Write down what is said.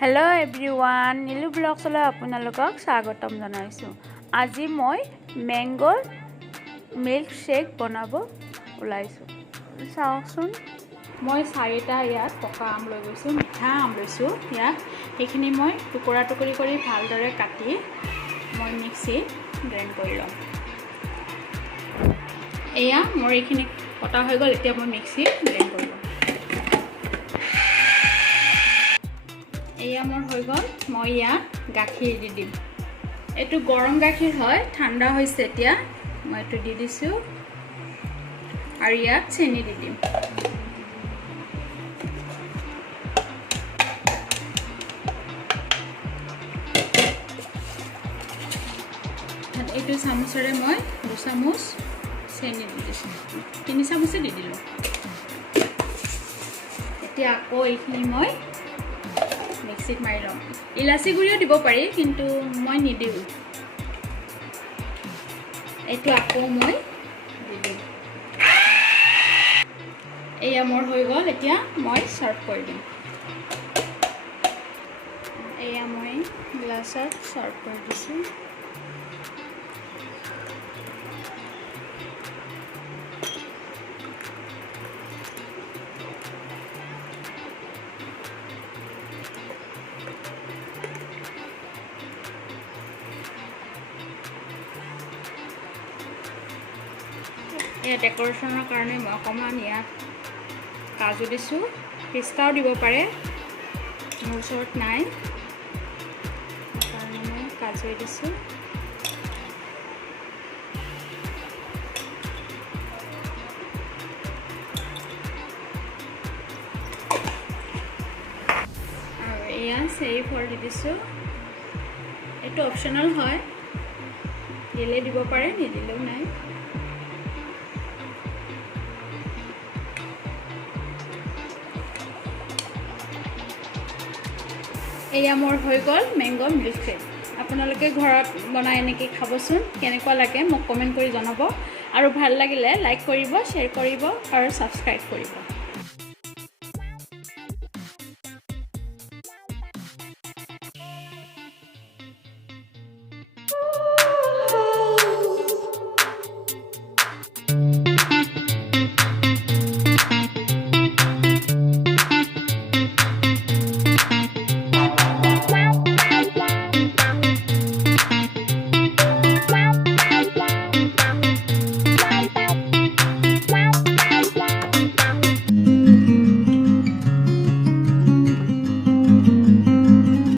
Hello everyone, Nilu vlogs লৈ আপোনালোকক স্বাগতম জনাইছো। আজি মই mango milkshake বনাব ওলাইছো। চাওকচোন মই 4টা ইয়াত পকা আম লৈ গৈছো, মিঠা আম লৈছো। ইয়াত এইখিনি মই টুকুৰা টুকুৰি কৰি ভালদৰে কাটি মই মিক্সিত গ্ৰাইণ্ড কৰি লম। এয়া মোৰ এইখিনি কটা হৈ গ'ল, এতিয়া মই মিক্সিত গ্ৰাইণ্ড কৰি লম। এয়া মোৰ হৈ গ'ল, মই ইয়াত গাখীৰ দি দিম। এইটো গৰম গাখীৰ হয়, ঠাণ্ডা হৈছে এতিয়া। মই এইটো দি দিছো আৰু ইয়াত চেনি দি দিম। এইটো চামুচেৰে মই 2 চামুচ চেনি দি দিছো, 3 চামুচে দি দিলো। এতিয়া আকৌ এইখিনি মই মিক্সিত মাৰি লম। ইলাচি গুড়িও দিব পাৰি, কিন্তু মই নিদিওঁ। এইটো আকৌ মই দি দিম। এয়া মোৰ হৈ গ'ল, এতিয়া মই সাৰ্ভ কৰি দিম। এয়া মই গ্লাছত সাৰ্ভ কৰি দিছোঁ। এয়া ডেকোৰেশ্যনৰ কাৰণে মই অকণমান ইয়াত কাজু দিছোঁ, পিস্তাও দিব পাৰে, মোৰ ওচৰত নাই সেইকাৰণে মই কাজু দিছোঁ। আৰু এয়া চেৰি ফল দি দিছোঁ। এইটো অপশ্যনেল হয়, দিলে দিব পাৰে, নিদিলেও নাই। এয়া মোৰ হৈ গ'ল মেংগো মিল্কশ্বেক। আপোনালোকে ঘৰত বনাই এনেকৈ খাবচোন, কেনেকুৱা লাগে মোক কমেণ্ট কৰি জনাব। আৰু ভাল লাগিলে লাইক কৰিব, শ্বেয়াৰ কৰিব আৰু ছাবস্ক্ৰাইব কৰিব।